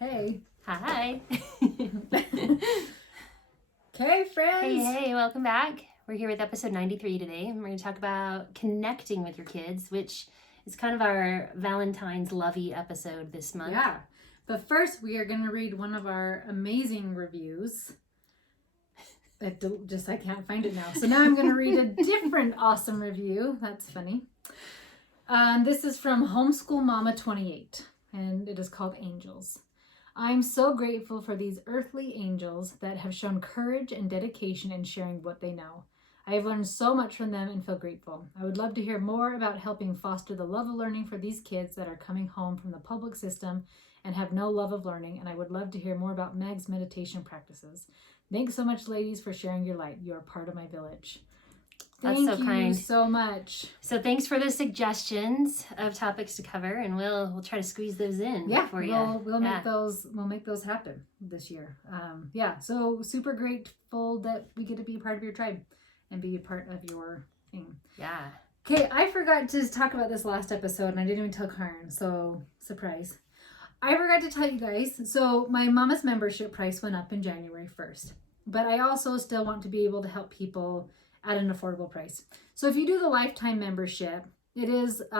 Hey. Hi. Okay, friends. Hey, welcome back. We're here with episode 93 today, and we're going to talk about connecting with your kids, which is kind of our Valentine's lovey episode this month. Yeah. But first, we are going to read one of our amazing reviews. I can't find it now. So now I'm going to read a different awesome review. That's funny. This is from Homeschool Mama 28, and it is called Angels. I'm so grateful for these earthly angels that have shown courage and dedication in sharing what they know. I have learned so much from them and feel grateful. I would love to hear more about helping foster the love of learning for these kids that are coming home from the public system and have no love of learning, and I would love to hear more about Meg's meditation practices. Thanks so much, ladies, for sharing your light. You are part of my village. That's so kind. Thank you so much. So thanks for the suggestions of topics to cover, and we'll try to squeeze those in for you. We'll make those happen this year. So super grateful that we get to be a part of your tribe and be a part of your thing. Yeah. Okay, I forgot to talk about this last episode, and I didn't even tell Karen, so surprise. I forgot to tell you guys, so my Mama's membership price went up in January 1st, but I also still want to be able to help people at an affordable price. So if you do the lifetime membership, it is it's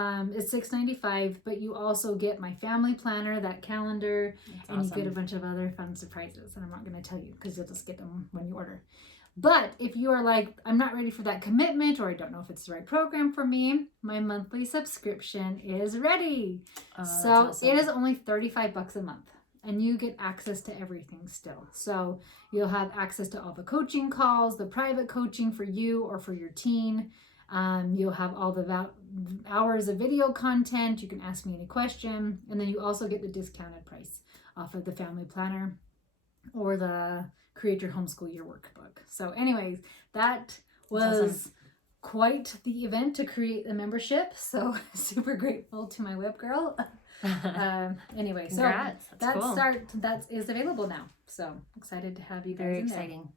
$6.95, but you also get my family planner, that calendar, and you get a bunch of other fun surprises. And I'm not going to tell you because you'll just get them when you order. But if you are like, I'm not ready for that commitment, or I don't know if it's the right program for me, my monthly subscription is ready. So it is only $35 a month. And you get access to everything still. So you'll have access to all the coaching calls, the private coaching for you or for your teen. You'll have all the hours of video content. You can ask me any question. And then you also get the discounted price off of the family planner or the Create Your Homeschool Year workbook. So anyways, that was quite the event to create the membership. So super grateful to my web girl. Anyway, Congrats. So that is available now. So excited to have you guys. Very exciting.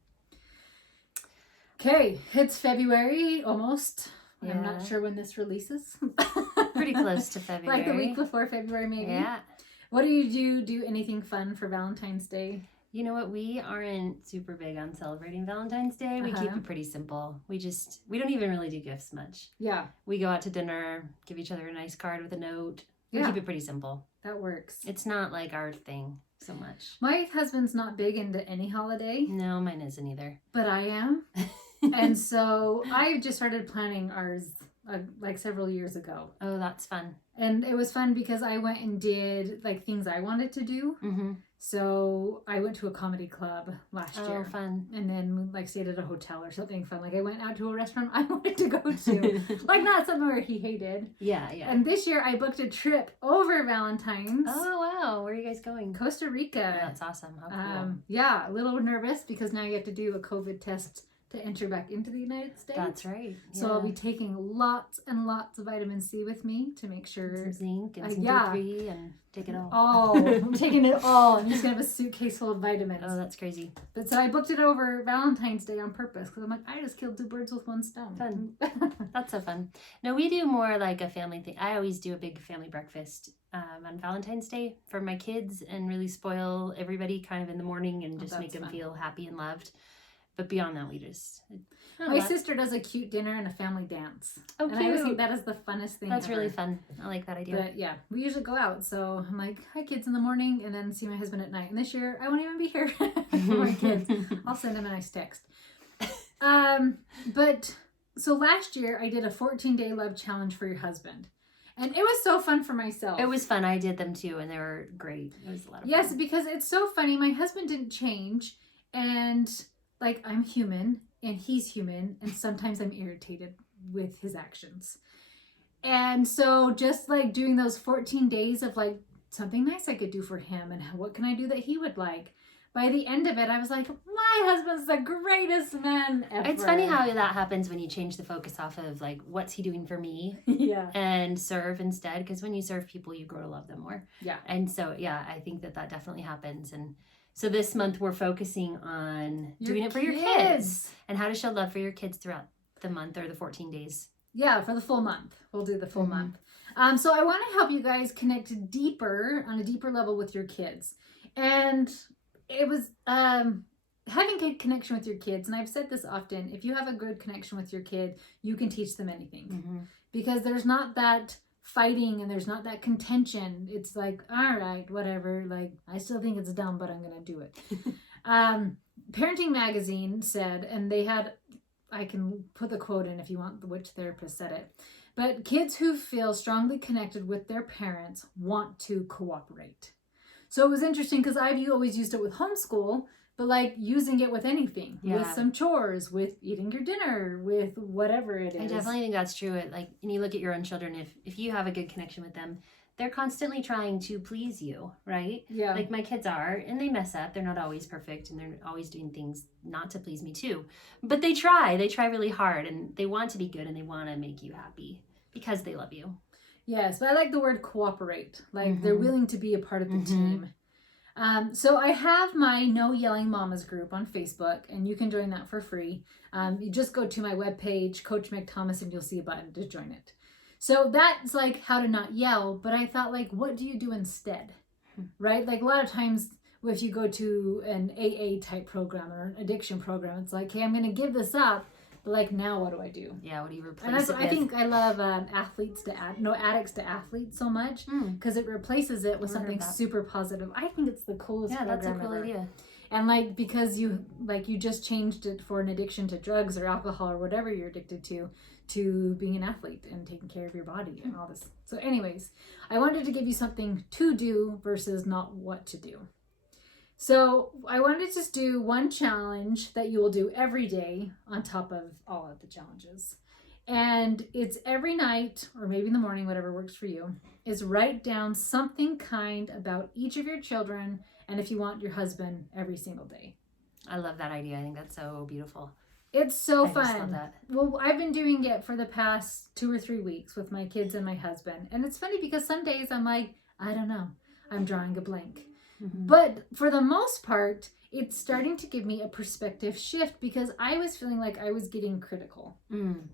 Okay, it's February almost. Yeah. I'm not sure when this releases. Pretty close to February. Like the week before February, maybe. Yeah. What do you do? Do anything fun for Valentine's Day? You know what? We aren't super big on celebrating Valentine's Day. We keep it pretty simple. We don't even really do gifts much. Yeah. We go out to dinner, give each other a nice card with a note. We keep it pretty simple. That works. It's not like our thing so much. My husband's not big into any holiday. No, mine isn't either. But I am. And so I just started planning ours like several years ago. Oh, that's fun. And it was fun because I went and did like things I wanted to do. Mm-hmm. So I went to a comedy club last year. Oh, fun. And then like stayed at a hotel or something fun. Like I went out to a restaurant I wanted to go to. Like not somewhere he hated. Yeah. And this year I booked a trip over Valentine's. Oh, wow. Where are you guys going? Costa Rica. Oh, that's awesome. How cool. Yeah, a little nervous because now you have to do a COVID test to enter back into the United States. That's right. Yeah. So I'll be taking lots and lots of vitamin C with me to make sure. And some zinc and some D3 and take it all. Oh, I'm taking it all. I'm just going to have a suitcase full of vitamins. Oh, that's crazy. But so I booked it over Valentine's Day on purpose because I'm like, I just killed two birds with one stone. Fun. That's so fun. No, we do more like a family thing. I always do a big family breakfast on Valentine's Day for my kids and really spoil everybody kind of in the morning and just make them feel happy and loved. But beyond that, we just... My sister does a cute dinner and a family dance. Oh, and cute. I always think that is the funnest thing That's ever. really fun. I like that idea. But yeah, we usually go out. So I'm like, hi kids in the morning and then see my husband at night. And this year, I won't even be here for my kids. I'll send him a nice text. But so last year, I did a 14-day love challenge for your husband. And it was so fun for myself. It was fun. I did them too, and they were great. It was a lot of fun. Yes, because it's so funny. My husband didn't change. And... like I'm human and he's human and sometimes I'm irritated with his actions. And so just like doing those 14 days of like something nice I could do for him and what can I do that he would like. By the end of it, I was like, my husband's the greatest man ever. It's funny how that happens when you change the focus off of like, what's he doing for me? Yeah. And serve instead. Because when you serve people, you grow to love them more. Yeah. And so, yeah, I think that definitely happens. And so this month we're focusing on doing it for your kids and how to show love for your kids throughout the month or the 14 days. Yeah, for the full month. We'll do the full month. So I want to help you guys connect deeper, on a deeper level with your kids. And it was having a connection with your kids. And I've said this often, if you have a good connection with your kid, you can teach them anything. Because there's not that fighting and there's not that contention. It's like, all right, whatever. Like, I still think it's dumb, but I'm going to do it. Parenting Magazine said, and they had, I can put the quote in if you want which therapist said it, but kids who feel strongly connected with their parents want to cooperate. So it was interesting because I've always used it with homeschool, but like using it with anything, with some chores, with eating your dinner, with whatever it is. I definitely think that's true. Like, and you look at your own children, if you have a good connection with them, they're constantly trying to please you, right? Yeah. Like my kids are, and they mess up. They're not always perfect, and they're always doing things not to please me too. But they try. They try really hard, and they want to be good, and they want to make you happy because they love you. Yes, but I like the word cooperate. Like they're willing to be a part of the team. So I have my No Yelling Mamas group on Facebook, and you can join that for free. You just go to my webpage, Coach Meg Thomas, and you'll see a button to join it. So that's like how to not yell, but I thought, like, what do you do instead? Right? Like a lot of times if you go to an AA type program or an addiction program, it's like, hey, I'm going to give this up. But like, now what do I do? Yeah, what do you replace and that's, it with? I think I love addicts to athletes so much because it replaces it with something super positive. I think it's the coolest program that's a cool ever. idea. And like, because you just changed it for an addiction to drugs or alcohol or whatever you're addicted to being an athlete and taking care of your body and all this. So anyways, I wanted to give you something to do versus not what to do. So I wanted to just do one challenge that you will do every day on top of all of the challenges. And it's every night or maybe in the morning, whatever works for you, is write down something kind about each of your children and if you want your husband every single day. I love that idea. I think that's so beautiful. It's so fun. I just love that. Well, I've been doing it for the past 2 or 3 weeks with my kids and my husband. And it's funny because some days I'm like, I don't know, I'm drawing a blank. But for the most part, it's starting to give me a perspective shift because I was feeling like I was getting critical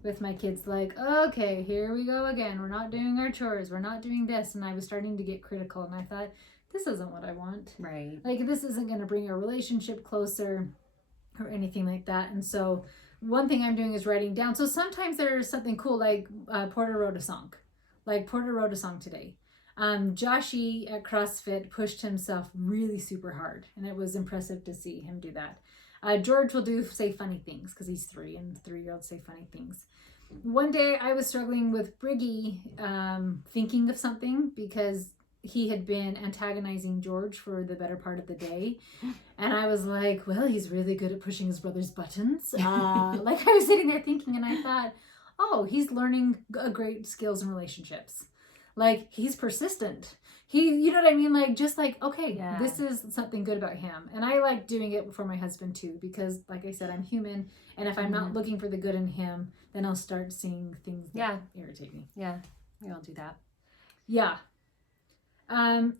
with my kids. Like, okay, here we go again. We're not doing our chores. We're not doing this. And I was starting to get critical. And I thought, this isn't what I want. Right. Like, this isn't going to bring our relationship closer or anything like that. And so one thing I'm doing is writing down. So sometimes there's something cool like Porter wrote a song. Like Porter wrote a song today. Joshy at CrossFit pushed himself really super hard, and it was impressive to see him do that. George will say funny things because he's 3 and 3-year-olds say funny things. One day I was struggling with Briggy thinking of something because he had been antagonizing George for the better part of the day. And I was like, well, he's really good at pushing his brother's buttons. Like I was sitting there thinking, and I thought, oh, he's learning great skills in relationships. Like, he's persistent. You know what I mean? Like, just like, okay, this is something good about him. And I like doing it for my husband too, because like I said, I'm human. And if I'm not looking for the good in him, then I'll start seeing things that irritate me. Yeah, I'll do that. Yeah.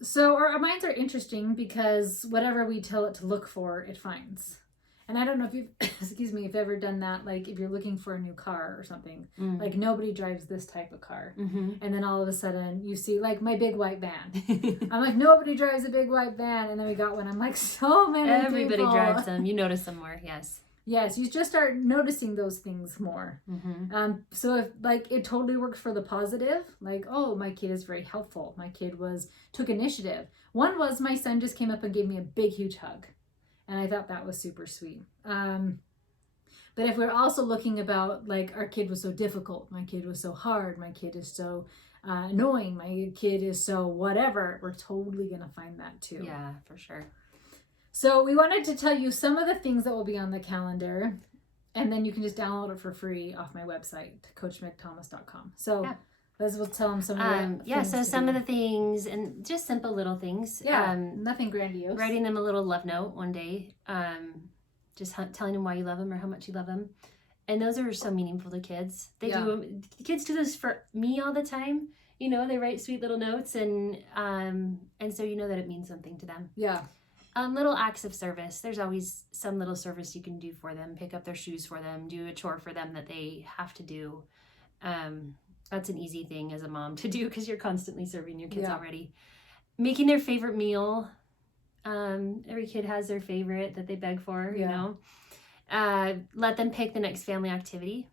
So our minds are interesting because whatever we tell it to look for, it finds. And I don't know if you've, if you've ever done that, like if you're looking for a new car or something, like nobody drives this type of car. And then all of a sudden you see like my big white van. I'm like, nobody drives a big white van. And then we got one. I'm like, so many Everybody people. drives them. You notice them more. Yes. Yes. You just start noticing those things more. So if like it totally works for the positive, like, oh, my kid is very helpful. My kid took initiative. One was my son just came up and gave me a big, huge hug. And I thought that was super sweet. But if we're also looking about like our kid was so difficult, my kid was so hard, my kid is so annoying, my kid is so whatever, we're totally going to find that too. Yeah, for sure. So we wanted to tell you some of the things that will be on the calendar. And then you can just download it for free off my website, coachmegthomas.com. So Liz will tell them some of the so some of the things and just simple little things. Nothing grandiose. Writing them a little love note one day. Just telling them why you love them or how much you love them. And those are so meaningful to kids. The kids do this for me all the time. You know, they write sweet little notes and so you know that it means something to them. Yeah. Little acts of service. There's always some little service you can do for them. Pick up their shoes for them. Do a chore for them that they have to do. That's an easy thing as a mom to do because you're constantly serving your kids already. Making their favorite meal. Every kid has their favorite that they beg for, you Yeah. know. Let them pick the next family activity.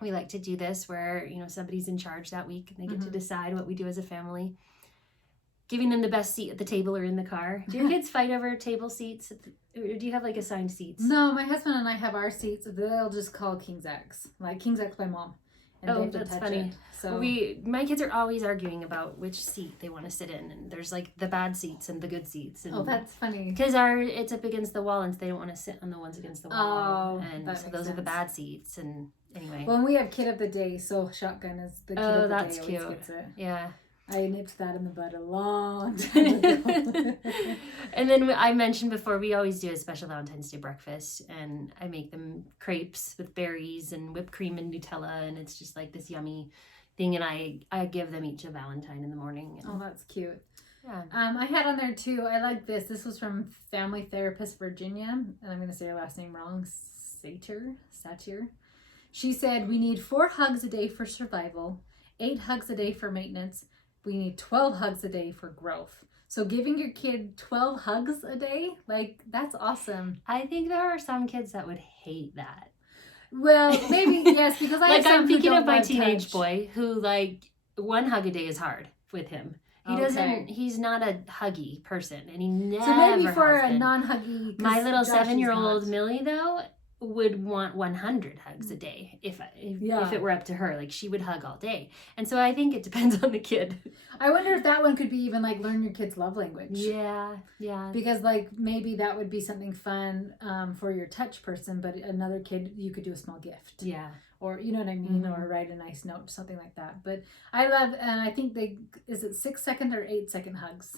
We like to do this where, you know, somebody's in charge that week and they get to decide what we do as a family. Giving them the best seat at the table or in the car. Do your kids fight over table seats? Or do you have like assigned seats? No, my husband and I have our seats. They'll just call King's X. Like King's X by mom. And Oh, they have to that's touch funny. it. So My kids are always arguing about which seat they want to sit in, and there's like the bad seats and the good seats. And oh, that's funny. because it's up against the wall, and they don't want to sit on the ones against the wall. Oh, and that so makes those are the sense. bad seats. And anyway, Well, we have kid of the day, so shotgun is the kid of the that's day. Always cute. gets it. Yeah. I nipped that in the bud a long time ago. And then I mentioned before, we always do a special Valentine's Day breakfast, and I make them crepes with berries and whipped cream and Nutella, and it's just like this yummy thing. And I give them each a Valentine in the morning. And, Oh, that's cute. yeah. I had on there too. I like this. This was from Family Therapist Virginia, and I'm going to say her last name wrong. Satir. She said, "We need 4 hugs a day for survival, 8 hugs a day for maintenance. We need 12 hugs a day for growth." So giving your kid 12 hugs a day, like, that's awesome. I think there are some kids that would hate that. Well, maybe, yes, because I like have some I'm who thinking don't of my love teenage touch. boy who like 1 hug a day is hard with him. He's not a huggy person, and he never So maybe for has a been. non-huggy. My little Josh is 7-year-old not. Millie, though, would want 100 hugs a day if it were up to her. Like, she would hug all day. And so I think it depends on the kid. I wonder if that one could be even like learn your kid's love language. Yeah. Because like maybe that would be something fun for your touch person, but another kid, you could do a small gift. Yeah. Or, you know what I mean? Or write a nice note, something like that. But I love, and I think is it 6-second or 8-second hugs?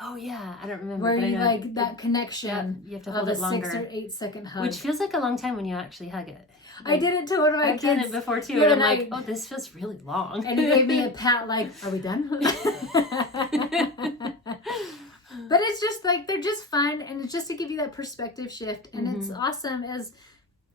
Oh, yeah. I don't remember. Where you like that connection you have to hold of it a longer. 6 or 8-second hug. Which feels like a long time when you actually hug it. Like, I did it to one of my I've kids. done it before too, and I'm like, oh, this feels really long. And he gave me a pat like, are we done? But it's just like, they're just fun, and it's just to give you that perspective shift. And it's awesome as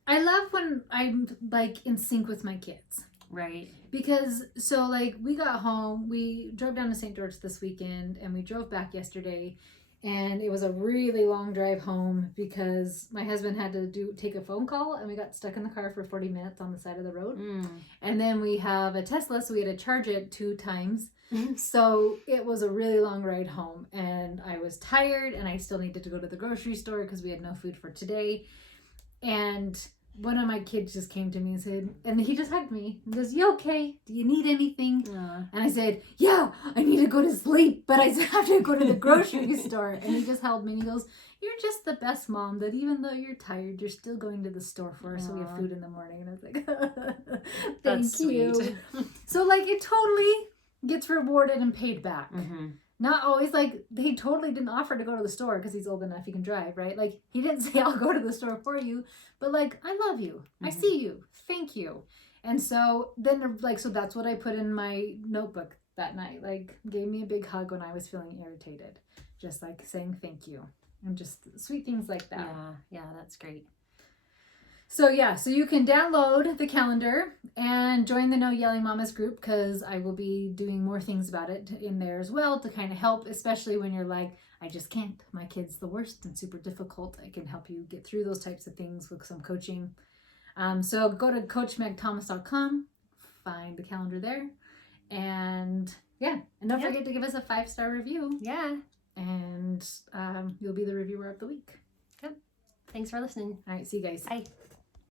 I love when I'm like in sync with my kids. Right. Because so like we got home, we drove down to St. George this weekend, and we drove back yesterday, and it was a really long drive home because my husband had to take a phone call, and we got stuck in the car for 40 minutes on the side of the road. And then we have a Tesla, so we had to charge it 2 times. So it was a really long ride home, and I was tired, and I still needed to go to the grocery store because we had no food for today. And one of my kids just came to me and said, and he just hugged me. He goes, "You okay? Do you need anything?" And I said, "Yeah, I need to go to sleep, but I have to go to the grocery store." And he just held me and he goes, "You're just the best mom that even though you're tired, you're still going to the store for us so we have food in the morning." And I was like, "Thank you." Sweet. So like it totally gets rewarded and paid back. Not always, like, he totally didn't offer to go to the store because he's old enough, he can drive, right? Like, he didn't say, "I'll go to the store for you," but like, "I love you. I see you. Thank you." And so then, like, so that's what I put in my notebook that night. Like, gave me a big hug when I was feeling irritated. Just like saying thank you. And just sweet things like that. Yeah, that's great. So yeah, so you can download the calendar and join the No Yelling Mamas group, because I will be doing more things about it in there as well to kind of help, especially when you're like, "I just can't. My kid's the worst and super difficult." I can help you get through those types of things with some coaching. So go to coachmegthomas.com, find the calendar there, and yeah, and don't forget to give us a 5-star review. Yeah. And you'll be the reviewer of the week. Good. Thanks for listening. All right, see you guys. Bye.